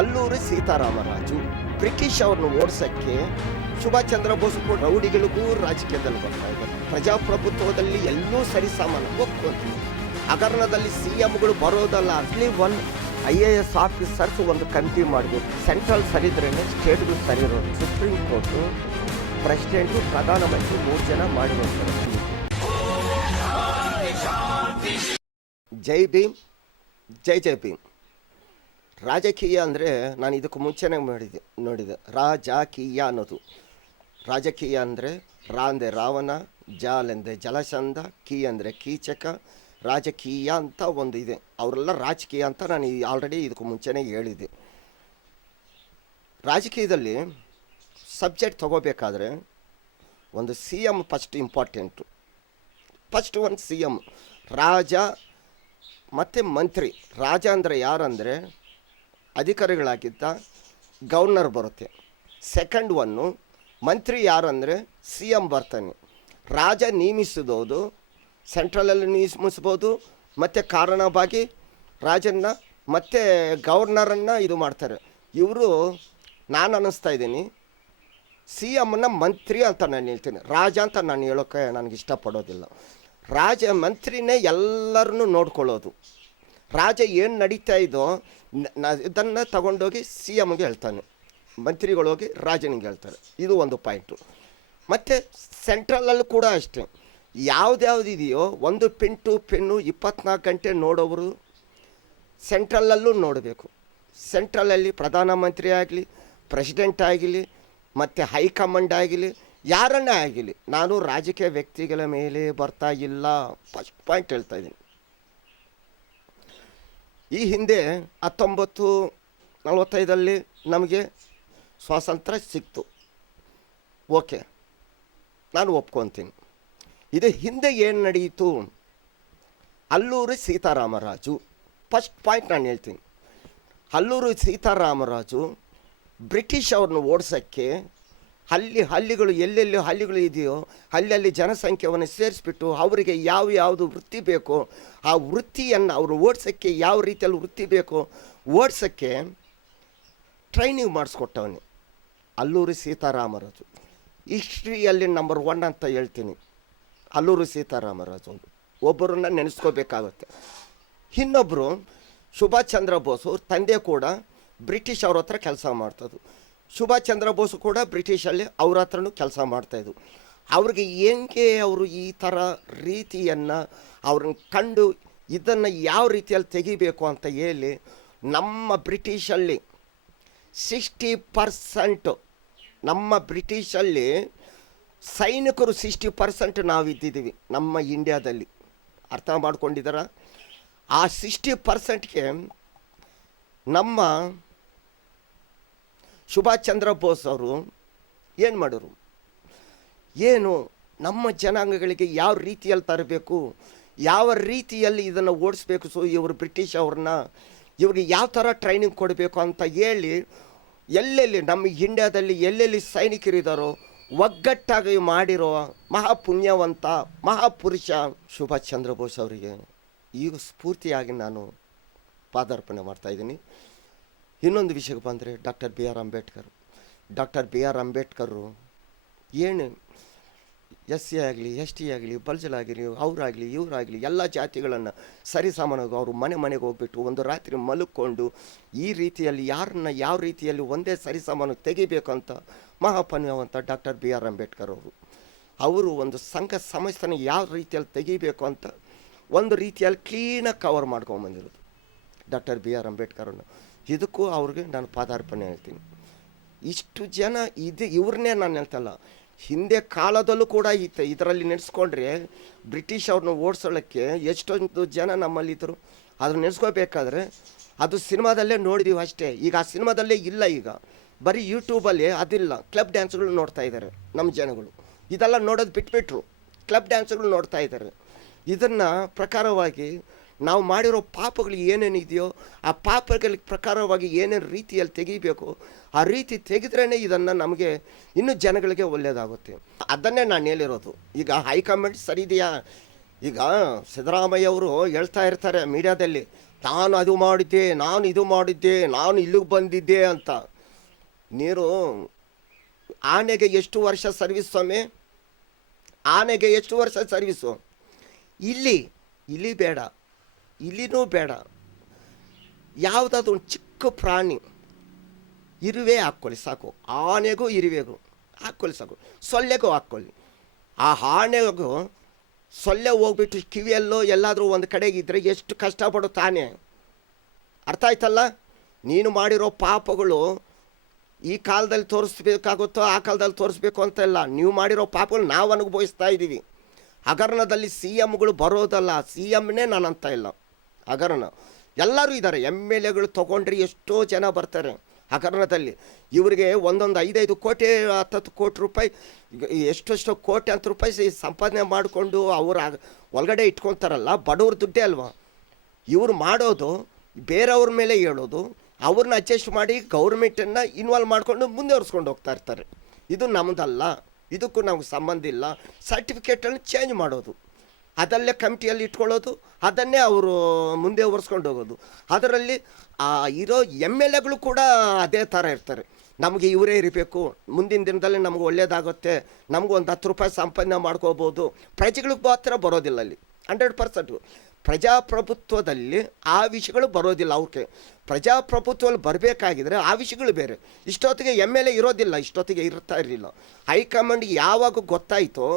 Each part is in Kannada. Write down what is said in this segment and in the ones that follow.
ಅಲ್ಲೂರಿ ಸೀತಾರಾಮರಾಜು, ಬ್ರಿಟಿಷ್ ಅವ್ರನ್ನ ಓಡಿಸಕ್ಕೆ ಸುಭಾಷ್ ಚಂದ್ರ ಬೋಸ್ ರೌಡಿಗಳಿಗೂ ರಾಜಕೀಯದಲ್ಲಿ ಬರ್ತಾ ಇದ್ದಾರೆ. ಪ್ರಜಾಪ್ರಭುತ್ವದಲ್ಲಿ ಎಲ್ಲೂ ಸರಿಸಾಮಾನ ಒಪ್ಕೊಂತೀವಿ ಹಗರಣದಲ್ಲಿ ಸಿ ಎಂಗಳು ಬರೋದಲ್ಲ, ಅಲ್ಲಿ one I A S officers ಒಂದು ಕಮಿಟಿ ಮಾಡಬೇಕು. ಸೆಂಟ್ರಲ್ ಸರಿದ್ರೇನೆ ಸ್ಟೇಟ್ಗೂ ಸರಿ ಸುಪ್ರೀಂ ಕೋರ್ಟು, ಪ್ರೆಸಿಡೆಂಟು ಪ್ರಧಾನಮಂತ್ರಿ ಮೂರು ಜನ ಮಾಡಿರೋದು ಜೈ ಭೀಮ್, ಜೈ ಜೈ ಭೀಮ್. ರಾಜಕೀಯ ಅಂದರೆ ನಾನು ಇದಕ್ಕೆ ಮುಂಚೆನೇ ಮಾಡಿದೆ ನೋಡಿದೆ. ರಾಜಕೀಯ ಅನ್ನೋದು. ರಾಜಕೀಯ ಅಂದರೆ ರಾ ಅಂದರೆ ರಾವಣ ಜಾಲೆಂದೆ ಜಲಚಂದ, ಕೀ ಅಂದರೆ ಕೀಚಕ, ರಾಜಕೀಯ ಅಂತ ಒಂದು ಇದೆ. ಅವರೆಲ್ಲ ರಾಜಕೀಯ ಅಂತ ನಾನು ಆಲ್ರೆಡಿ ಇದಕ್ಕೆ ಮುಂಚೆನೇ ಹೇಳಿದೆ ರಾಜಕೀಯದಲ್ಲಿ ಸಬ್ಜೆಕ್ಟ್ ತಗೋಬೇಕಾದ್ರೆ ಒಂದು C M first important first ಒಂದು ಸಿ ಎಂ ರಾಜ ಮತ್ತು ಮಂತ್ರಿ. ರಾಜ ಅಂದರೆ ಯಾರಂದರೆ ಅಧಿಕಾರಿಗಳಾಗಿದ್ದ ಗವರ್ನರ್ ಬರುತ್ತೆ. ಸೆಕೆಂಡ್ ಒನ್ನು ಮಂತ್ರಿ ಯಾರಂದರೆ ಸಿ ಎಂ ಬರ್ತಾನೆ. ರಾಜ ನೇಮಿಸಿದೋದು ಸೆಂಟ್ರಲಲ್ಲಿ ನೇಮಿಸ್ಬೋದು ಮತ್ತು ಕಾರಣವಾಗಿ ರಾಜನ್ನ, ಮತ್ತು ಗವರ್ನರನ್ನು ಇದು ಮಾಡ್ತಾರೆ. ಇವರು ನಾನು ಅನ್ನಿಸ್ತಾ ಇದ್ದೀನಿ. ಸಿ ಎಮ್ನ ಮಂತ್ರಿ ಅಂತ ನಾನು ಹೇಳ್ತೀನಿ. ರಾಜ ಅಂತ ನಾನು ಹೇಳೋಕ್ಕೆ ನನಗೆ ಇಷ್ಟಪಡೋದಿಲ್ಲ. ರಾಜ ಮಂತ್ರಿನೇ ಎಲ್ಲರನ್ನೂ ನೋಡ್ಕೊಳ್ಳೋದು. ರಾಜ ಏನು ನಡೀತಾ ಇದೋ ಇದನ್ನು ತಗೊಂಡೋಗಿ ಸಿ ಎಮ್ಗೆ ಹೇಳ್ತಾನೆ. ಮಂತ್ರಿಗಳೋಗಿ ರಾಜನಿಗೆ ಹೇಳ್ತಾರೆ. ಇದು ಒಂದು ಪಾಯಿಂಟು ಮತ್ತು ಸೆಂಟ್ರಲಲ್ಲೂ ಕೂಡ ಅಷ್ಟೇ. ಯಾವ್ದ್ಯಾವ್ದು ಇದೆಯೋ, ಒಂದು ಟು ಪೆನ್ನು ಇಪ್ಪತ್ನಾಲ್ಕು ಗಂಟೆ ನೋಡೋವರು ಸೆಂಟ್ರಲಲ್ಲೂ ನೋಡಬೇಕು. ಸೆಂಟ್ರಲಲ್ಲಿ ಪ್ರಧಾನಮಂತ್ರಿ ಆಗಲಿ ಪ್ರೆಸಿಡೆಂಟ್ ಆಗಲಿ, ಮತ್ತು ಹೈಕಮಾಂಡ್ ಆಗಲಿ, ಯಾರನ್ನೇ ಆಗಲಿ. ನಾನು ರಾಜಕೀಯ ವ್ಯಕ್ತಿಗಳ ಮೇಲೆ ಬರ್ತಾ ಇಲ್ಲ. ಫಸ್ಟ್ ಪಾಯಿಂಟ್ ಹೇಳ್ತಾ ಇದ್ದೀನಿ. ಈ ಹಿಂದೆ ಹತ್ತೊಂಬತ್ತು ನಲವತ್ತೈದರಲ್ಲಿ ನಮಗೆ ಸ್ವಾತಂತ್ರ್ಯ ಸಿಕ್ತು. ಓಕೆ, ನಾನು ಒಪ್ಕೊತೀನಿ. ಇದು ಹಿಂದೆ ಏನು ನಡೆಯಿತು ಅಲ್ಲೂರು ಸೀತಾರಾಮರಾಜು. ಫಸ್ಟ್ ಪಾಯಿಂಟ್ ನಾನು ಹೇಳ್ತೀನಿ. ಅಲ್ಲೂರು ಸೀತಾರಾಮರಾಜು ಬ್ರಿಟಿಷ್ ಅವ್ರನ್ನ ಓಡಿಸೋಕ್ಕೆ ಹಳ್ಳಿ ಹಳ್ಳಿಗಳು ಎಲ್ಲೆಲ್ಲಿ ಹಳ್ಳಿಗಳು ಇದೆಯೋ ಅಲ್ಲಲ್ಲಿ ಜನಸಂಖ್ಯೆಯನ್ನು ಸೇರಿಸ್ಬಿಟ್ಟು ಅವರಿಗೆ ಯಾವ ಯಾವುದು ವೃತ್ತಿ ಬೇಕೋ, ಆ ವೃತ್ತಿಯನ್ನು ಅವರು ಓಡಿಸೋಕ್ಕೆ ಯಾವ ರೀತಿಯಲ್ಲಿ ವೃತ್ತಿ ಬೇಕೋ, ಓಡಿಸೋಕ್ಕೆ ಟ್ರೈನಿಂಗ್ ಮಾಡಿಸ್ಕೊಟ್ಟವನು ಅಲ್ಲೂರು ಸೀತಾರಾಮರಾಜು. ಹಿಸ್ಟ್ರಿಯಲ್ಲಿ ನಂಬರ್ ಒನ್ ಅಂತ ಹೇಳ್ತೀನಿ. ಅಲ್ಲೂರು ಸೀತಾರಾಮರಾಜು ಒಬ್ಬರನ್ನ ನೆನೆಸ್ಕೋಬೇಕಾಗುತ್ತೆ. ಇನ್ನೊಬ್ಬರು ಸುಭಾಷ್ ಚಂದ್ರ ಬೋಸು ತಂದೆ ಕೂಡ ಬ್ರಿಟಿಷ್ ಅವ್ರ ಹತ್ರ ಕೆಲಸ ಮಾಡ್ತದ್ದು. ಸುಭಾಷ್ ಚಂದ್ರ ಬೋಸ್ ಕೂಡ ಬ್ರಿಟಿಷಲ್ಲಿ ಅವ್ರ ಹತ್ರನೂ ಕೆಲಸ ಮಾಡ್ತಾಯಿದ್ರು ಅವ್ರಿಗೆ ಹೆಂಗೆ ಅವರು ಈ ಥರ ರೀತಿಯನ್ನು ಅವ್ರನ್ನ ಕಂಡು ಇದನ್ನು ಯಾವ ರೀತಿಯಲ್ಲಿ ತೆಗಿಬೇಕು ಅಂತ ಹೇಳಿ ನಮ್ಮ ಬ್ರಿಟಿಷಲ್ಲಿ ಸಿಕ್ಸ್ಟಿ ಪರ್ಸೆಂಟು ನಮ್ಮ ಬ್ರಿಟಿಷಲ್ಲಿ ಸೈನಿಕರು ಸಿಕ್ಸ್ಟಿ ಪರ್ಸೆಂಟ್ ನಾವು ಇದ್ದಿದ್ದೀವಿ ನಮ್ಮ ಇಂಡ್ಯಾದಲ್ಲಿ. ಅರ್ಥ ಮಾಡ್ಕೊಂಡಿದ್ದಾರ? ಆ ಸಿಕ್ಸ್ಟಿ ಪರ್ಸೆಂಟ್ಗೆ ನಮ್ಮ ಸುಭಾಷ್ ಚಂದ್ರ ಬೋಸ್ ಅವರು ಏನು ಮಾಡೋರು? ಏನು ನಮ್ಮ ಜನಾಂಗಗಳಿಗೆ ಯಾವ ರೀತಿಯಲ್ಲಿ ತರಬೇಕು? ಯಾವ ರೀತಿಯಲ್ಲಿ ಇದನ್ನು ಓಡಿಸ್ಬೇಕು? ಸೊ ಇವರು ಬ್ರಿಟಿಷ್ ಅವ್ರನ್ನ ಇವ್ರಿಗೆ ಯಾವ ಥರ ಟ್ರೈನಿಂಗ್ ಕೊಡಬೇಕು ಅಂತ ಹೇಳಿ ಎಲ್ಲೆಲ್ಲಿ ನಮ್ಮ ಇಂಡಿಯಾದಲ್ಲಿ ಎಲ್ಲೆಲ್ಲಿ ಸೈನಿಕರಿದ್ದಾರೋ ಒಗ್ಗಟ್ಟಾಗಿ ಮಾಡಿರೋ ಮಹಾಪುಣ್ಯವಂತ, ಮಹಾಪುರುಷ ಸುಭಾಷ್ ಚಂದ್ರ ಬೋಸ್ ಅವರಿಗೆ ಈಗ ಸ್ಫೂರ್ತಿಯಾಗಿ ನಾನು ಪಾದಾರ್ಪಣೆ ಮಾಡ್ತಾಯಿದ್ದೀನಿ ಇನ್ನೊಂದು ವಿಷಯಕ್ಕೆ ಬಂದರೆ doctor B R Ambedkar. Doctor B R Ambedkar ಏನು ಎಸ್ ಸಿ ಆಗಲಿ, ಎಸ್ ಟಿ ಆಗಲಿ ಬಲ್ಜಲಾಗಲಿ ಅವರಾಗಲಿ, ಇವರಾಗಲಿ ಎಲ್ಲ ಜಾತಿಗಳನ್ನು ಸರಿಸಾಮಾನಾಗಿ ಅವರು ಮನೆ ಮನೆಗೆ ಹೋಗ್ಬಿಟ್ಟು ಒಂದು ರಾತ್ರಿ ಮಲಕ್ಕೊಂಡು ಈ ರೀತಿಯಲ್ಲಿ ಯಾರನ್ನ ಯಾವ ರೀತಿಯಲ್ಲಿ ಒಂದೇ ಸರಿಸಾಮಾನು ತೆಗಿಬೇಕು ಅಂತ ಮಹಾಪುಣ್ಯವಂತ ಡಾಕ್ಟರ್ ಬಿ ಆರ್ ಅಂಬೇಡ್ಕರ್ ಅವರು. ಅವರು ಒಂದು ಸಂಘ ಸಂಸ್ಥೆನ ಯಾವ ರೀತಿಯಲ್ಲಿ ತೆಗಿಬೇಕು ಅಂತ ಒಂದು ರೀತಿಯಲ್ಲಿ ಕ್ಲೀನಾಗಿ ಕವರ್ ಮಾಡ್ಕೊಂಬಂದಿರೋದು ಡಾಕ್ಟರ್ ಬಿ ಆರ್ ಅಂಬೇಡ್ಕರನ್ನು. ಇದಕ್ಕೂ ಅವ್ರಿಗೆ ನಾನು ಪಾದಾರ್ಪಣೆ ಹೇಳ್ತೀನಿ. ಇಷ್ಟು ಜನ ಇದು, ಇವ್ರನ್ನೇ ನಾನು ಹೇಳ್ತಲ್ಲ, ಹಿಂದೆ ಕಾಲದಲ್ಲೂ ಕೂಡ ಇತ್ತು ಇದರಲ್ಲಿ ನೆನೆಸ್ಕೊಂಡ್ರೆ ಬ್ರಿಟಿಷ್ ಅವ್ರನ್ನ ಓಡಿಸೋಳಕ್ಕೆ ಎಷ್ಟೊಂದು ಜನ ನಮ್ಮಲ್ಲಿದ್ದರು ಅದನ್ನ ನೆನೆಸ್ಕೋಬೇಕಾದ್ರೆ ಅದು ಸಿನಿಮಾದಲ್ಲೇ ನೋಡಿದೀವಿ ಅಷ್ಟೇ. ಈಗ ಆ ಸಿನಿಮಾದಲ್ಲೇ ಇಲ್ಲ ಈಗ. ಬರೀ ಯೂಟ್ಯೂಬಲ್ಲಿ ಅದಿಲ್ಲ, ಕ್ಲಬ್ ಡ್ಯಾನ್ಸ್ಗಳು ನೋಡ್ತಾ ಇದ್ದಾರೆ ನಮ್ಮ ಜನಗಳು. ಇದೆಲ್ಲ ನೋಡೋದು ಬಿಟ್ಬಿಟ್ರು, ಕ್ಲಬ್ ಡ್ಯಾನ್ಸ್ಗಳು ನೋಡ್ತಾ ಇದ್ದಾರೆ ಇದನ್ನು ಪ್ರಕಾರವಾಗಿ ನಾವು ಮಾಡಿರೋ ಪಾಪಗಳು ಏನೇನಿದೆಯೋ ಆ ಪಾಪಗಳ ಪ್ರಕಾರವಾಗಿ ಏನೇನು ರೀತಿಯಲ್ಲಿ ತೆಗಿಬೇಕು, ಆ ರೀತಿ ತೆಗೆದ್ರೇ ಇದನ್ನು ನಮಗೆ ಇನ್ನೂ ಜನಗಳಿಗೆ ಒಳ್ಳೆಯದಾಗುತ್ತೆ ಅದನ್ನೇ ನಾನು ಹೇಳಿರೋದು. ಈಗ ಹೈಕಮಾಂಡ್ ಸರಿ ಇದೆಯಾ? ಈಗ ಸಿದ್ದರಾಮಯ್ಯ ಅವರು ಹೇಳ್ತಾ ಇರ್ತಾರೆ ಮೀಡಿಯಾದಲ್ಲಿ ನಾನು ಅದು ಮಾಡಿದ್ದೆ, ನಾನು ಇದು ಮಾಡಿದ್ದೆ, ನಾನು ಇಲ್ಲಿಗೆ ಬಂದಿದ್ದೆ ಅಂತ. ನೀರು, ಆನೆಗೆ ಎಷ್ಟು ವರ್ಷ ಸರ್ವಿಸ್ ಸ್ವಾಮಿ? ಆನೆಗೆ ಎಷ್ಟು ವರ್ಷ ಸರ್ವಿಸು? ಇಲ್ಲಿ ಇಲ್ಲಿ ಬೇಡ. ಇಲ್ಲಿನೂ ಬೇಡ. ಯಾವುದಾದ್ರು ಒಂದು ಚಿಕ್ಕ ಪ್ರಾಣಿ ಇರುವೆ ಹಾಕ್ಕೊಳ್ಳಿ ಸಾಕು. ಆನೆಗೂ ಇರುವೆಗೂ ಹಾಕ್ಕೊಳ್ಳಿ ಸಾಕು. ಸೊಳ್ಳೆಗೂ ಹಾಕ್ಕೊಳ್ಳಿ. ಆ ಆನೆಗೂ ಸೊಳ್ಳೆ ಹೋಗ್ಬಿಟ್ಟು ಕಿವಿಯಲ್ಲೋ ಎಲ್ಲಾದರೂ ಒಂದು ಕಡೆಗೆ ಇದ್ದರೆ ಎಷ್ಟು ಕಷ್ಟಪಡುತ್ತಾನೆ. ಅರ್ಥ ಆಯ್ತಲ್ಲ? ನೀನು ಮಾಡಿರೋ ಪಾಪಗಳು ಈ ಕಾಲದಲ್ಲಿ ತೋರಿಸ್ಬೇಕಾಗುತ್ತೋ ಆ ಕಾಲದಲ್ಲಿ ತೋರಿಸ್ಬೇಕು ಅಂತ ಇಲ್ಲ. ನೀವು ಮಾಡಿರೋ ಪಾಪಗಳು ನಾವು ಅನುಭವಿಸ್ತಾ ಇದ್ದೀವಿ ಹಗರಣದಲ್ಲಿ ಸಿ ಎಮ್ಗಳು ಬರೋದಲ್ಲ. ಸಿ ಎಮ್ನೇ ನಾನು ಅಂತ ಇಲ್ಲ. ಹಗರಣ. ಎಲ್ಲರೂ ಇದ್ದಾರೆ. ಎಂ ಎಲ್ ಎಗಳು ತೊಗೊಂಡ್ರೆ ಎಷ್ಟೋ ಜನ ಬರ್ತಾರೆ ಹಗರಣದಲ್ಲಿ. ಇವರಿಗೆ ಒಂದೊಂದು ಐದೈದು ಕೋಟಿ, ಹತ್ತತ್ತು ಕೋಟಿ ರೂಪಾಯಿ, ಎಷ್ಟೆಷ್ಟು ಕೋಟಿ ಅಂತ ರೂಪಾಯಿ ಸಂಪಾದನೆ ಮಾಡಿಕೊಂಡು ಅವ್ರ ಒಳಗಡೆ ಇಟ್ಕೊತಾರಲ್ಲ, ಬಡವ್ರ ದುಡ್ಡೇ ಅಲ್ವಾ? ಇವ್ರು ಮಾಡೋದು, ಬೇರೆಯವ್ರ ಮೇಲೆ ಹೇಳೋದು, ಅವ್ರನ್ನ ಅಡ್ಜಸ್ಟ್ ಮಾಡಿ ಗೌರ್ಮೆಂಟನ್ನು ಇನ್ವಾಲ್ವ್ ಮಾಡಿಕೊಂಡು ಮುಂದುವರ್ಸ್ಕೊಂಡು ಹೋಗ್ತಾ ಇರ್ತಾರೆ. ಇದು ನಮ್ಮದಲ್ಲ ಇದಕ್ಕೂ ನಮ್ಗೆ ಸಂಬಂಧ ಇಲ್ಲ. ಸರ್ಟಿಫಿಕೇಟನ್ನು ಚೇಂಜ್ ಮಾಡೋದು. ಅದಲ್ಲೇ ಕಮಿಟಿಯಲ್ಲಿ ಇಟ್ಕೊಳ್ಳೋದು, ಅದನ್ನೇ ಅವರು ಮುಂದೆ ಒರೆಸ್ಕೊಂಡು ಹೋಗೋದು. ಅದರಲ್ಲಿ ಇರೋ ಎಂ ಎಲ್ ಎಗಳು ಕೂಡ ಅದೇ ಥರ ಇರ್ತಾರೆ. ನಮಗೆ ಇವರೇ ಇರಬೇಕು, ಮುಂದಿನ ದಿನದಲ್ಲಿ ನಮ್ಗೆ ಒಳ್ಳೇದಾಗುತ್ತೆ, ನಮಗೂ ಒಂದು ಹತ್ತು ರೂಪಾಯಿ ಸಂಪಾದನೆ ಮಾಡ್ಕೋಬೋದು. ಪ್ರಜೆಗಳಿಗೆ ಮಾತ್ರ ಬರೋದಿಲ್ಲ ಅಲ್ಲಿ, ಹಂಡ್ರೆಡ್ ಪರ್ಸೆಂಟು. ಪ್ರಜಾಪ್ರಭುತ್ವದಲ್ಲಿ ಆ ವಿಷಯಗಳು ಬರೋದಿಲ್ಲ ಅವ್ರಿಗೆ. ಪ್ರಜಾಪ್ರಭುತ್ವದಲ್ಲಿ ಬರಬೇಕಾಗಿದ್ರೆ ಆ ವಿಷಯಗಳು ಬೇರೆ. ಇಷ್ಟೊತ್ತಿಗೆ ಎಂ ಎಲ್ ಎ ಇರೋದಿಲ್ಲ, ಇಷ್ಟೊತ್ತಿಗೆ ಇರ್ತಾ ಇರಲಿಲ್ಲ. ಹೈಕಮಾಂಡ್ಗೆ ಯಾವಾಗ ಗೊತ್ತಾಯಿತೋ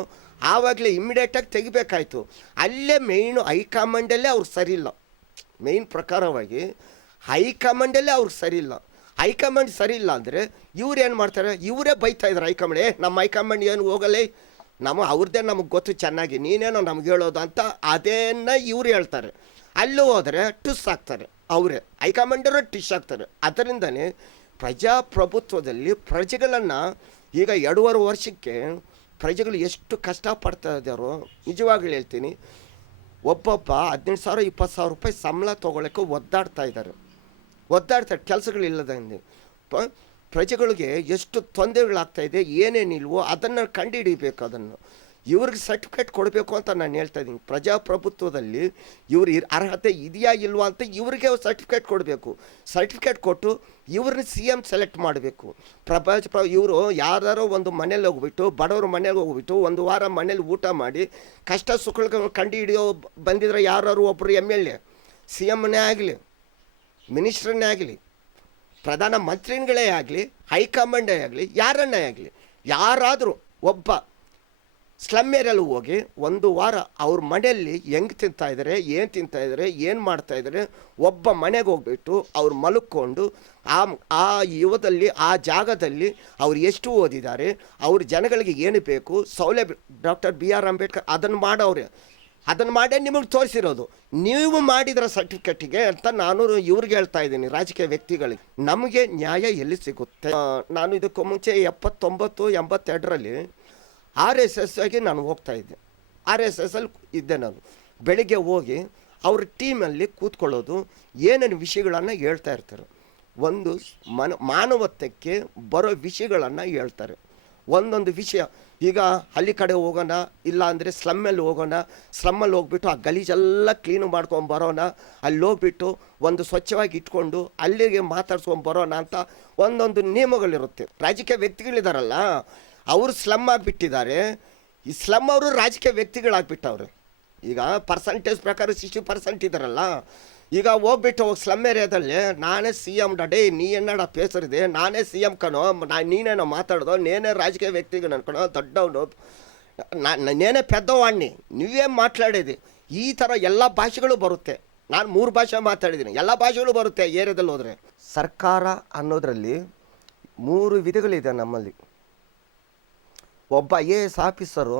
ಆವಾಗಲೇ ಇಮ್ಮಿಡಿಯೇಟಾಗಿ ತೆಗಿಬೇಕಾಯ್ತು. ಅಲ್ಲೇ ಮೇಯ್ನು ಹೈಕಮಾಂಡಲ್ಲೇ ಅವ್ರು ಸರಿ ಇಲ್ಲ. ಮೇಯ್ನ್ ಪ್ರಕಾರವಾಗಿ ಹೈಕಮಾಂಡಲ್ಲೇ ಅವ್ರಿಗೆ ಸರಿ ಇಲ್ಲ. ಹೈಕಮಾಂಡ್ ಸರಿ ಇಲ್ಲ ಅಂದರೆ ಇವ್ರು ಏನು ಮಾಡ್ತಾರೆ? ಇವರೇ ಬೈತಾ ಇದ್ದಾರೆ ಹೈಕಮಾಂಡ್ ಏ, ನಮ್ಮ ಹೈಕಮಾಂಡ್ ಏನು ಹೋಗಲೇ ನಮ್ಮ ಅವ್ರದ್ದೇ ನಮಗೆ ಗೊತ್ತು ಚೆನ್ನಾಗಿ. ನೀನೇನೋ ನಮ್ಗೆ ಹೇಳೋದು ಅಂತ ಅದೇನ ಇವ್ರು ಹೇಳ್ತಾರೆ. ಅಲ್ಲೂ ಹೋದರೆ ಟುಸ್ ಹಾಕ್ತಾರೆ ಅವರೇ. ಹೈಕಮಾಂಡರು ಟಿಶ್ ಹಾಕ್ತಾರೆ. ಅದರಿಂದನೇ ಪ್ರಜಾಪ್ರಭುತ್ವದಲ್ಲಿ ಪ್ರಜೆಗಳನ್ನು ಈಗ ಎರಡೂವರೆ ವರ್ಷಕ್ಕೆ ಪ್ರಜೆಗಳು ಎಷ್ಟು ಕಷ್ಟಪಡ್ತಾ ಇದ್ದಾರೋ, ನಿಜವಾಗ್ಲೂ ಹೇಳ್ತೀನಿ, ಒಬ್ಬೊಬ್ಬ ಹದಿನೆಂಟು ಸಾವಿರ, ಇಪ್ಪತ್ತು ಸಾವಿರ ರೂಪಾಯಿ ಸಂಬಳ ತೊಗೊಳಕ್ಕೆ ಒದ್ದಾಡ್ತಾ ಇದ್ದಾರೆ. ಒದ್ದಾಡ್ತಾರೆ ಕೆಲಸಗಳಿಲ್ಲದಂಗೆ ಪ, ಪ್ರಜೆಗಳಿಗೆ ಎಷ್ಟು ತೊಂದರೆಗಳಾಗ್ತಾಯಿದೆ ಏನೇನಿಲ್ವೋ ಅದನ್ನು ಕಂಡುಹಿಡಿಬೇಕು ಅದನ್ನು. ಇವ್ರಿಗೆ ಸರ್ಟಿಫಿಕೇಟ್ ಕೊಡಬೇಕು ಅಂತ ನಾನು ಹೇಳ್ತಾ ಇದ್ದೀನಿ ಪ್ರಜಾಪ್ರಭುತ್ವದಲ್ಲಿ ಇವ್ರ ಅರ್ಹತೆ ಇದೆಯಾ ಇಲ್ವಾ ಅಂತ ಇವರಿಗೆ ಸರ್ಟಿಫಿಕೇಟ್ ಕೊಡಬೇಕು. ಸರ್ಟಿಫಿಕೇಟ್ ಕೊಟ್ಟು ಇವ್ರನ್ನ ಸಿ ಎಂ ಸೆಲೆಕ್ಟ್ ಮಾಡಬೇಕು. ಪ್ರಪಂಚ ಪ್ರ ಇವರು ಯಾರೋ ಒಂದು ಮನೇಲಿ ಹೋಗ್ಬಿಟ್ಟು, ಬಡವ್ರ ಮನೇಲಿ ಹೋಗ್ಬಿಟ್ಟು ಒಂದು ವಾರ ಮನೇಲಿ ಊಟ ಮಾಡಿ, ಕಷ್ಟ ಸುಖಗಳು ಕಂಡು ಹಿಡಿಯೋ ಬಂದಿದ್ರೆ ಯಾರು ಒಬ್ಬರು ಎಂ ಎಲ್ ಎ ಸಿ ಎಮ್ನೇ ಆಗಲಿ ಮಿನಿಸ್ಟ್ರನ್ನೇ ಆಗಲಿ, ಪ್ರಧಾನ ಮಂತ್ರಿಗಳೇ ಆಗಲಿ, ಹೈಕಮಾಂಡೇ ಆಗಲಿ, ಯಾರನ್ನೇ ಆಗಲಿ, ಯಾರಾದರೂ ಒಬ್ಬ ಸ್ಲಮ್ ಏರಿಯಲ್ಲಿ ಹೋಗಿ ಒಂದು ವಾರ ಅವ್ರ ಮನೆಯಲ್ಲಿ ಹೆಂಗೆ ತಿಂತಾ ಇದ್ದಾರೆ ಏನು ತಿಂತಾ ಇದ್ದಾರೆ ಏನು ಮಾಡ್ತಾ ಇದ್ದಾರೆ ಒಬ್ಬ ಮನೆಗೆ ಹೋಗ್ಬಿಟ್ಟು ಅವ್ರು ಮಲ್ಕೊಂಡು ಆ ಆ ಯುವದಲ್ಲಿ, ಆ ಜಾಗದಲ್ಲಿ ಅವ್ರು ಎಷ್ಟು ಓದಿದ್ದಾರೆ ಅವ್ರ ಜನಗಳಿಗೆ ಏನು ಬೇಕು, ಸೌಲಭ್ಯ, ಡಾಕ್ಟರ್ ಬಿ ಆರ್ ಅಂಬೇಡ್ಕರ್ ಅದನ್ನು ಮಾಡೋರೆ ಅದನ್ನು ಮಾಡೇ ನಿಮಗೆ ತೋರಿಸಿರೋದು. ನೀವು ಮಾಡಿದ್ರ ಸರ್ಟಿಫಿಕೇಟಿಗೆ ಅಂತ ನಾನು ಇವ್ರಿಗೆ ಹೇಳ್ತಾ ಇದ್ದೀನಿ, ರಾಜಕೀಯ ವ್ಯಕ್ತಿಗಳಿಗೆ. ನಮಗೆ ನ್ಯಾಯ ಎಲ್ಲಿ ಸಿಗುತ್ತೆ? ನಾನು ಇದಕ್ಕೂ ಮುಂಚೆ ಎಪ್ಪತ್ತೊಂಬತ್ತು, ಎಂಬತ್ತೆರಡರಲ್ಲಿ ಆರ್ ಎಸ್ ಎಸ್ ಆಗಿ ನಾನು ಹೋಗ್ತಾ ಇದ್ದೆ. ಆರ್ ಎಸ್ ಅಲ್ಲಿ ಇದ್ದೆ ನಾನು. ಬೆಳಿಗ್ಗೆ ಹೋಗಿ ಅವ್ರ ಟೀಮಲ್ಲಿ ಕೂತ್ಕೊಳ್ಳೋದು ಏನೇನು ವಿಷಯಗಳನ್ನು ಹೇಳ್ತಾ ಇರ್ತಾರೆ. ಒಂದು ಮನ, ಮಾನವತ್ವಕ್ಕೆ ಬರೋ ವಿಷಯಗಳನ್ನು ಹೇಳ್ತಾರೆ. ಒಂದೊಂದು ವಿಷಯ, ಈಗ ಹಳ್ಳಿ ಕಡೆ ಹೋಗೋಣ, ಇಲ್ಲ ಅಂದರೆ ಸ್ಲಮ್ಮಲ್ಲಿ ಹೋಗೋಣ, ಸ್ಲಮ್ಮಲ್ಲಿ ಹೋಗ್ಬಿಟ್ಟು ಆ ಗಲೀಜೆಲ್ಲ ಕ್ಲೀನು ಮಾಡ್ಕೊಂಡು ಬರೋಣ, ಅಲ್ಲಿ ಹೋಗ್ಬಿಟ್ಟು ಒಂದು ಸ್ವಚ್ಛವಾಗಿ ಇಟ್ಕೊಂಡು ಅಲ್ಲಿಗೆ ಮಾತಾಡ್ಸ್ಕೊಂಡು ಬರೋಣ ಅಂತ ಒಂದೊಂದು ನಿಯಮಗಳಿರುತ್ತೆ. ರಾಜಕೀಯ ವ್ಯಕ್ತಿಗಳಿದಾರಲ್ಲ ಅವರು ಸ್ಲಮ್ ಆಗಿಬಿಟ್ಟಿದ್ದಾರೆ. ಈ ಸ್ಲಮ್ ಅವರು ರಾಜಕೀಯ ವ್ಯಕ್ತಿಗಳಾಗ್ಬಿಟ್ಟವ್ರು. ಈಗ ಪರ್ಸಂಟೇಜ್ ಪ್ರಕಾರ ಸಿಕ್ಸ್ಟಿ ಪರ್ಸೆಂಟ್ ಇದ್ದಾರಲ್ಲ. ಈಗ ಹೋಗ್ಬಿಟ್ಟು ಹೋಗಿ ಸ್ಲಮ್ ಏರಿಯಾದಲ್ಲಿ ನಾನೇ ಸಿ ಎಂ ಡೇ ನೀ ಎನ್ನಡ ಪೇಸರಿದೆ, ನಾನೇ ಸಿ ಎಂ ಕಣೋ, ನಾ ನೀನೇನೋ ಮಾತಾಡೋದು, ನೇನೇ ರಾಜಕೀಯ ವ್ಯಕ್ತಿಗಳು ಅನ್ಕೊಳೋ ದೊಡ್ಡವನು. ನಾನು ಪೆದ್ದವಾಣಿ ನೀವೇ ಮಾತಾಡಿದಿ? ಈ ಥರ ಎಲ್ಲ ಭಾಷೆಗಳು ಬರುತ್ತೆ. ನಾನು ಮೂರು ಭಾಷೆ ಮಾತಾಡಿದ್ದೀನಿ ಎಲ್ಲ ಭಾಷೆಗಳು ಬರುತ್ತೆ ಏರಿಯಾದಲ್ಲಿ ಹೋದರೆ. ಸರ್ಕಾರ ಅನ್ನೋದರಲ್ಲಿ ಮೂರು ವಿಧಗಳಿದೆ ನಮ್ಮಲ್ಲಿ. ಒಬ್ಬ ಐ ಎ ಎಸ್ ಆಫೀಸರು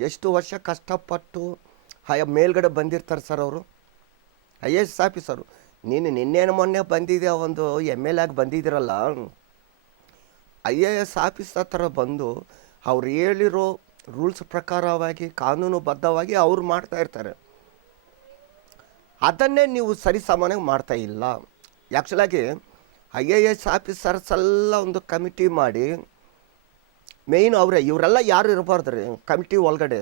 ಎಷ್ಟು ವರ್ಷ ಕಷ್ಟಪಟ್ಟು ಆಯಾ ಮೇಲ್ಗಡೆ ಬಂದಿರ್ತಾರೆ ಸರ್ ಅವರು. I A S officer. ನೀನು ನಿನ್ನೇನು ಮೊನ್ನೆ ಬಂದಿದ್ಯಾ ಒಂದು ಎಂ ಎಲ್ ಆಗಿ ಬಂದಿದ್ದೀರಲ್ಲ. ಐ ಎ ಎಸ್ ಆಫೀಸ್ ಹತ್ರ ಬಂದು ಅವ್ರು ಹೇಳಿರೋ ರೂಲ್ಸ್ ಪ್ರಕಾರವಾಗಿ ಕಾನೂನುಬದ್ಧವಾಗಿ ಅವ್ರು ಮಾಡ್ತಾ ಇರ್ತಾರೆ. ಅದನ್ನೇ ನೀವು ಸರಿ ಸಾಮಾನ್ಯವಾಗಿ ಮಾಡ್ತಾ ಇಲ್ಲ. ಆ್ಯಕ್ಚುಲಾಗಿ ಐ ಎ ಎಸ್ ಆಫೀಸರ್ಸ್ ಎಲ್ಲ ಒಂದು ಕಮಿಟಿ ಮಾಡಿ ಮೇಯ್ನ್ ಅವರೇ, ಇವರೆಲ್ಲ ಯಾರು ಇರಬಾರ್ದು ರೀ ಕಮಿಟಿ ಒಳಗಡೆ.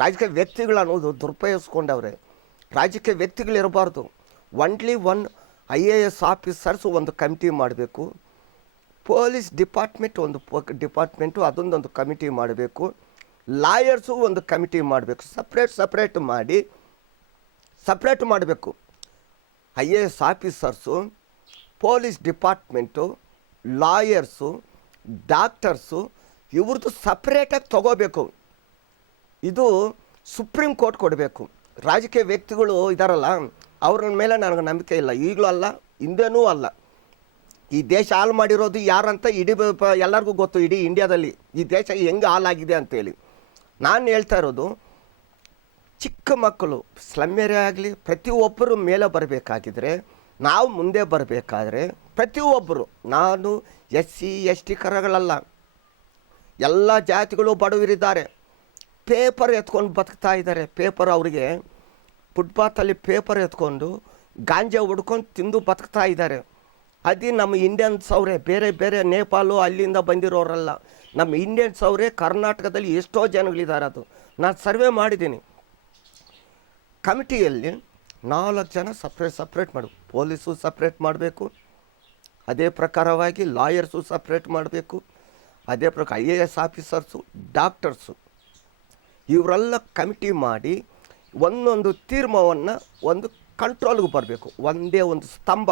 ರಾಜಕೀಯ ವ್ಯಕ್ತಿಗಳು ಅನ್ನೋದು ದುರುಪಯೋಗಿಸ್ಕೊಂಡವ್ರೆ. ರಾಜಕೀಯ ವ್ಯಕ್ತಿಗಳಿರಬಾರ್ದು only one I A S officers ಒಂದು ಕಮಿಟಿ ಮಾಡಬೇಕು. ಪೊಲೀಸ್ ಡಿಪಾರ್ಟ್ಮೆಂಟ್ ಒಂದು ಡಿಪಾರ್ಟ್ಮೆಂಟು ಅದೊಂದೊಂದು ಕಮಿಟಿ ಮಾಡಬೇಕು. ಲಾಯರ್ಸು ಒಂದು ಕಮಿಟಿ ಮಾಡಬೇಕು. ಸಪ್ರೇಟ್ ಸಪ್ರೇಟ್ ಮಾಡಿ ಸಪ್ರೇಟ್ ಮಾಡಬೇಕು. I A S officers police department lawyers doctors ಇವ್ರದ್ದು ಸಪ್ರೇಟಾಗಿ ತಗೋಬೇಕು. ಇದು ಸುಪ್ರೀಂ ಕೋರ್ಟ್ ಕೊಡಬೇಕು. ರಾಜಕೀಯ ವ್ಯಕ್ತಿಗಳು ಇದ್ದಾರಲ್ಲ ಅವ್ರ ಮೇಲೆ ನನಗೆ ನಂಬಿಕೆ ಇಲ್ಲ. ಈಗಲೂ ಅಲ್ಲ, ಹಿಂದೆನೂ ಅಲ್ಲ. ಈ ದೇಶ ಹಾಲು ಮಾಡಿರೋದು ಯಾರಂತ ಇಡೀ ಎಲ್ಲರಿಗೂ ಗೊತ್ತು, ಇಡೀ ಇಂಡಿಯಾದಲ್ಲಿ. ಈ ದೇಶ ಹೆಂಗೆ ಹಾಲಾಗಿದೆ ಅಂತೇಳಿ. ನಾನು ಹೇಳ್ತಾ ಇರೋದು, ಚಿಕ್ಕ ಮಕ್ಕಳು ಸ್ಲಮ್ಯರೇ ಆಗಲಿ, ಪ್ರತಿಯೊಬ್ಬರು ಮೇಲೆ ಬರಬೇಕಾಗಿದ್ರೆ, ನಾವು ಮುಂದೆ ಬರಬೇಕಾದ್ರೆ ಪ್ರತಿಯೊಬ್ಬರು, ನಾನು ಎಸ್ ಸಿ, ಎಸ್ ಟಿ ಕರಗಳಲ್ಲ. ಎಲ್ಲ ಜಾತಿಗಳು ಬಡವರಿದ್ದಾರೆ. ಪೇಪರ್ ಎತ್ಕೊಂಡು ಬದುಕ್ತಾ ಇದ್ದಾರೆ. ಪೇಪರ್ ಅವರಿಗೆ ಫುಟ್ಪಾತಲ್ಲಿ ಪೇಪರ್ ಎತ್ಕೊಂಡು ಗಾಂಜಾ ಹುಡ್ಕೊಂಡು ತಿಂದು ಬದುಕ್ತಾ ಇದ್ದಾರೆ. ಅದೇ ನಮ್ಮ ಇಂಡಿಯನ್ಸ್ ಅವರೇ, ಬೇರೆ ಬೇರೆ ನೇಪಾಲು ಅಲ್ಲಿಂದ ಬಂದಿರೋರಲ್ಲ. ನಮ್ಮ ಇಂಡಿಯನ್ಸ್ ಅವರೇ ಕರ್ನಾಟಕದಲ್ಲಿ ಎಷ್ಟೋ ಜನಗಳಿದ್ದಾರೆ ಅದು. ನಾನು ಸರ್ವೆ ಮಾಡಿದ್ದೀನಿ. ಕಮಿಟಿಯಲ್ಲಿ ನಾಲ್ಕು ಜನ ಸಪ್ರೇಟ್ ಸಪ್ರೇಟ್ ಮಾಡು. ಪೊಲೀಸು ಸಪ್ರೇಟ್ ಮಾಡಬೇಕು. ಅದೇ ಪ್ರಕಾರವಾಗಿ ಲಾಯರ್ಸು ಸಪ್ರೇಟ್ ಮಾಡಬೇಕು. ಅದೇ ಪ್ರಕಾರ I A S officers, doctors, ಇವರೆಲ್ಲ ಕಮಿಟಿ ಮಾಡಿ ಒಂದೊಂದು ತೀರ್ಮಾನವನ್ನು ಒಂದು ಕಂಟ್ರೋಲ್ಗೆ ಬರಬೇಕು. ಒಂದೇ ಒಂದು ಸ್ತಂಭ.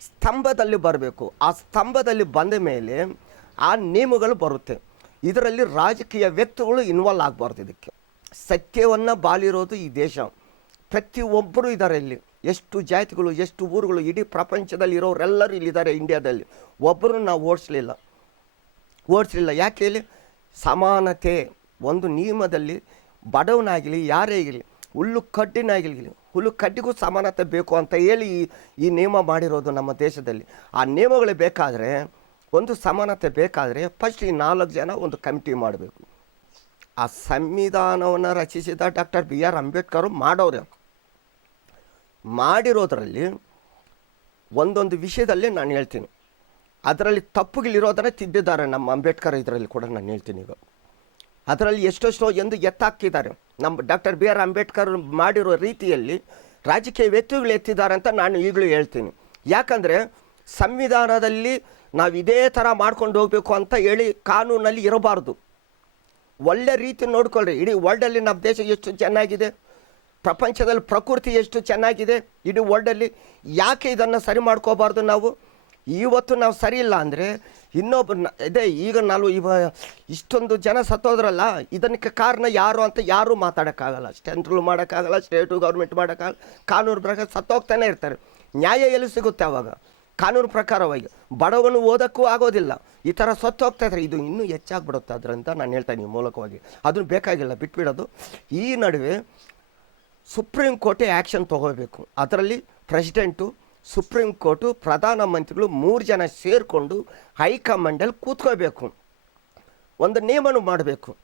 ಸ್ತಂಭದಲ್ಲಿ ಬರಬೇಕು. ಆ ಸ್ತಂಭದಲ್ಲಿ ಬಂದ ಮೇಲೆ ಆ ನಿಯಮಗಳು ಬರುತ್ತೆ. ಇದರಲ್ಲಿ ರಾಜಕೀಯ ವ್ಯಕ್ತಿಗಳು ಇನ್ವಾಲ್ವ್ ಆಗಬಾರ್ದು ಇದಕ್ಕೆ. ಸತ್ಯವನ್ನು ಬಾಲಿರೋದು ಈ ದೇಶ. ಪ್ರತಿಯೊಬ್ಬರು ಇದ್ದಾರೆ ಇಲ್ಲಿ. ಎಷ್ಟು ಜಾತಿಗಳು, ಎಷ್ಟು ಊರುಗಳು, ಇಡೀ ಪ್ರಪಂಚದಲ್ಲಿ ಇರೋರೆಲ್ಲರೂ ಇಲ್ಲಿದ್ದಾರೆ ಇಂಡಿಯಾದಲ್ಲಿ. ಒಬ್ಬರು ನಾವು ಓಡಿಸ್ಲಿಲ್ಲ. ಓಡಿಸ್ಲಿಲ್ಲ. ಯಾಕೆ ಹೇಳಿ? ಸಮಾನತೆ, ಒಂದು ನಿಯಮದಲ್ಲಿ ಬಡವನಾಗಿರಲಿ, ಯಾರೇ ಆಗಲಿ ಹುಲ್ಲು ಕಡ್ಡಿನಾಗಿರಲಿ, ಹುಲ್ಲು ಕಡ್ಡಿಗೂ ಸಮಾನತೆ ಬೇಕು ಅಂತ ಹೇಳಿ ಈ- ಈ ನಿಯಮ ಮಾಡಿರೋದು ನಮ್ಮ ದೇಶದಲ್ಲಿ. ಆ ನಿಯಮಗಳು ಬೇಕಾದರೆ, ಒಂದು ಸಮಾನತೆ ಬೇಕಾದರೆ ಫಸ್ಟ್ ಈ ನಾಲ್ಕು ಜನ ಒಂದು ಕಮಿಟಿ ಮಾಡಬೇಕು. ಆ ಸಂವಿಧಾನವನ್ನು ರಚಿಸಿದ ಡಾಕ್ಟರ್ ಬಿ ಆರ್ ಅಂಬೇಡ್ಕರ್ ಮಾಡೋರೆ ಮಾಡಿರೋದ್ರಲ್ಲಿ ಒಂದೊಂದು ವಿಷಯದಲ್ಲಿ ನಾನು ಹೇಳ್ತೀನಿ. ಅದರಲ್ಲಿ ತಪ್ಪುಗಳಿರೋದನ್ನ ತಿದ್ದಿದ್ದಾರೆ ನಮ್ಮ ಅಂಬೇಡ್ಕರ್ ಇದರಲ್ಲಿ ಕೂಡ ನಾನು ಹೇಳ್ತೀನಿ ಈಗ. ಅದರಲ್ಲಿ ಎಷ್ಟೆಷ್ಟೋ ಎಂದು ಎತ್ತಾಕಿದ್ದಾರೆ. ನಮ್ಮ ಡಾಕ್ಟರ್ ಬಿ ಆರ್ ಅಂಬೇಡ್ಕರ್ ಮಾಡಿರೋ ರೀತಿಯಲ್ಲಿ ರಾಜಕೀಯ ವ್ಯಕ್ತಿಗಳು ಎತ್ತಿದ್ದಾರೆ ಅಂತ ನಾನು ಈಗಲೂ ಹೇಳ್ತೀನಿ. ಯಾಕಂದರೆ ಸಂವಿಧಾನದಲ್ಲಿ ನಾವು ಇದೇ ಥರ ಮಾಡ್ಕೊಂಡು ಹೋಗಬೇಕು ಅಂತ ಹೇಳಿ ಕಾನೂನಲ್ಲಿ ಇರಬಾರ್ದು. ಒಳ್ಳೆ ರೀತಿ ನೋಡ್ಕೊಳ್ರಿ. ಇಡೀ ವರ್ಲ್ಡಲ್ಲಿ ನಮ್ಮ ದೇಶ ಎಷ್ಟು ಚೆನ್ನಾಗಿದೆ. ಪ್ರಪಂಚದಲ್ಲಿ ಪ್ರಕೃತಿ ಎಷ್ಟು ಚೆನ್ನಾಗಿದೆ ಇಡೀ ವರ್ಲ್ಡಲ್ಲಿ ಯಾಕೆ ಇದನ್ನು ಸರಿ ಮಾಡ್ಕೋಬಾರ್ದು ನಾವು? ಇವತ್ತು ನಾವು ಸರಿ ಇಲ್ಲ ಅಂದರೆ ಇನ್ನೊಬ್ಬ ಇದೇ, ಈಗ ನಾವು ಇವ ಇಷ್ಟೊಂದು ಜನ ಸತ್ತೋದ್ರಲ್ಲ, ಇದಕ್ಕೆ ಕಾರಣ ಯಾರು ಅಂತ ಯಾರೂ ಮಾತಾಡೋಕ್ಕಾಗಲ್ಲ. ಸೆಂಟ್ರಲ್ ಮಾಡೋಕ್ಕಾಗಲ್ಲ ಸ್ಟೇಟು ಗೌರ್ಮೆಂಟ್ ಮಾಡೋಕ್ಕಾಗಲ್ಲ, ಕಾನೂನು ಪ್ರಕಾರ ಸತ್ತೋಗ್ತಾನೆ ಇರ್ತಾರೆ. ನ್ಯಾಯ ಎಲ್ಲಿ ಸಿಗುತ್ತೆ ಅವಾಗ? ಕಾನೂನು ಪ್ರಕಾರವಾಗಿ. ಬಡವನು ಓದೋಕ್ಕೂ ಆಗೋದಿಲ್ಲ. ಈ ಥರ ಸತ್ತು ಹೋಗ್ತಾ ಇದು ಇನ್ನೂ ಹೆಚ್ಚಾಗ್ಬಿಡುತ್ತೆ ಅದರಿಂದ ನಾನು ಹೇಳ್ತಾ ಇದ್ದೀನಿ ಮೂಲಕವಾಗಿ. ಅದನ್ನು ಬೇಕಾಗಿಲ್ಲ, ಬಿಟ್ಬಿಡೋದು. ಈ ನಡುವೆ ಸುಪ್ರೀಂ ಕೋರ್ಟೇ ಆ್ಯಕ್ಷನ್ ತಗೋಬೇಕು. ಅದರಲ್ಲಿ ಪ್ರೆಸಿಡೆಂಟು, ಸುಪ್ರೀಂ ಕೋರ್ಟು ಪ್ರಧಾನಮಂತ್ರಿಗಳು ಮೂರು ಜನ ಸೇರಿಕೊಂಡು ಹೈಕಮಾಂಡಲ್ಲಿ ಕೂತ್ಕೋಬೇಕು. ಒಂದು ನಿಯಮನ ಮಾಡಬೇಕು.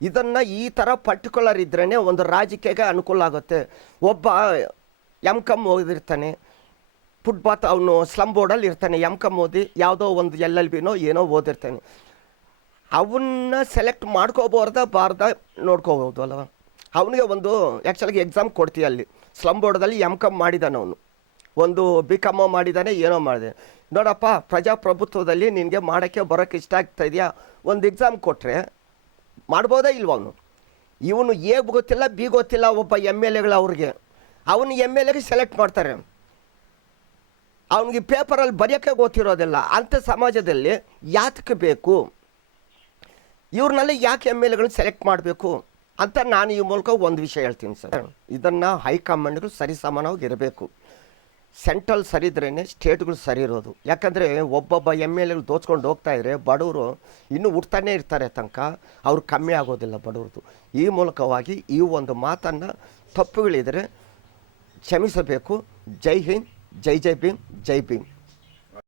ಇದನ್ನು ಈ ಥರ ಪರ್ಟಿಕ್ಯುಲರ್ ಇದ್ರೇ ಒಂದು ರಾಜಕೀಯಕ್ಕೆ ಅನುಕೂಲ ಆಗುತ್ತೆ. ಒಬ್ಬ ಎಂ ಕಮ್ ಓದಿರ್ತಾನೆ ಫುಟ್ಪಾತ್ ಅವನು ಸ್ಲಮ್ ಬೋರ್ಡಲ್ಲಿ ಇರ್ತಾನೆ ಎಂ ಕಮ್ ಓದಿ ಯಾವುದೋ ಒಂದು ಎಲ್ ಎಲ್ ಬಿನೋ ಏನೋ ಓದಿರ್ತಾನೆ. ಅವನ್ನ ಸೆಲೆಕ್ಟ್ ಮಾಡ್ಕೋಬಾರ್ದ, ಬಾರ್ದ ನೋಡ್ಕೋಬೋದು ಅಲ್ವ? ಅವನಿಗೆ ಒಂದು ಆ್ಯಕ್ಚುಲಾಗಿ ಎಕ್ಸಾಮ್ ಕೊಡ್ತೀಯ ಅಲ್ಲಿ. ಸ್ಲಮ್ ಬೋರ್ಡದಲ್ಲಿ ಎಂ ಕಮ್ ಮಾಡಿದ್ದಾನೆ ಅವನು. ಒಂದು ಬಿ ಕಮ್ ಮಾಡಿದ್ದಾನೆ ಏನೋ ಮಾಡಿದೆ. ನೋಡಪ್ಪ, ಪ್ರಜಾಪ್ರಭುತ್ವದಲ್ಲಿ ನಿನಗೆ ಮಾಡೋಕ್ಕೆ ಬರೋಕ್ಕೆ ಇಷ್ಟ ಆಗ್ತಾ ಇದೆಯಾ? ಒಂದು ಎಕ್ಸಾಮ್ ಕೊಟ್ಟರೆ ಮಾಡ್ಬೋದಾ ಇಲ್ವ ಅವನು? ಇವನು ಎ ಗೊತ್ತಿಲ್ಲ ಬಿ ಗೊತ್ತಿಲ್ಲ, ಒಬ್ಬ ಎಂ ಎಲ್ ಎಗಳು ಅವ್ರಿಗೆ. ಅವನು ಎಂ ಎಲ್ ಎಗೆ ಸೆಲೆಕ್ಟ್ ಮಾಡ್ತಾರೆ. ಅವನಿಗೆ ಪೇಪರಲ್ಲಿ ಬರೆಯೋಕ್ಕೆ ಗೊತ್ತಿರೋದಿಲ್ಲ. ಅಂಥ ಸಮಾಜದಲ್ಲಿ ಯಾತಕ್ಕೆ ಬೇಕು? ಇವ್ರನ್ನೆಲ್ಲ ಯಾಕೆ ಎಂ ಎಲ್ ಎಗಳನ್ನ ಸೆಲೆಕ್ಟ್ ಮಾಡಬೇಕು? ಅಂತ ನಾನು ಈ ಮೂಲಕ ಒಂದು ವಿಷಯ ಹೇಳ್ತೀನಿ ಸರ್. ಇದನ್ನು ಹೈಕಮಾಂಡ್ಗಳು ಸರಿಸಮಾನವಾಗಿ ಇರಬೇಕು. ಸೆಂಟ್ರಲ್ ಸರಿ ಇದ್ರೇ ಸ್ಟೇಟ್ಗಳು ಸರಿ ಇರೋದು. ಯಾಕಂದರೆ ಒಬ್ಬೊಬ್ಬ ಎಂ ಎಲ್ ಎಗಳು ದೋಚ್ಕೊಂಡು ಹೋಗ್ತಾ ಇದ್ರೆ ಬಡವರು ಇನ್ನೂ ಹುಡ್ತಾನೆ ಇರ್ತಾರೆ ತನಕ, ಅವ್ರು ಕಮ್ಮಿ ಆಗೋದಿಲ್ಲ ಬಡವ್ರದ್ದು. ಈ ಮೂಲಕವಾಗಿ ಈ ಒಂದು ಮಾತನ್ನು ತಪ್ಪುಗಳಿದ್ರೆ ಕ್ಷಮಿಸಬೇಕು. ಜೈ ಹಿಂದ್, ಜೈ ಜೈ ಭೀಮ್ ಜೈ ಭೀಮ್.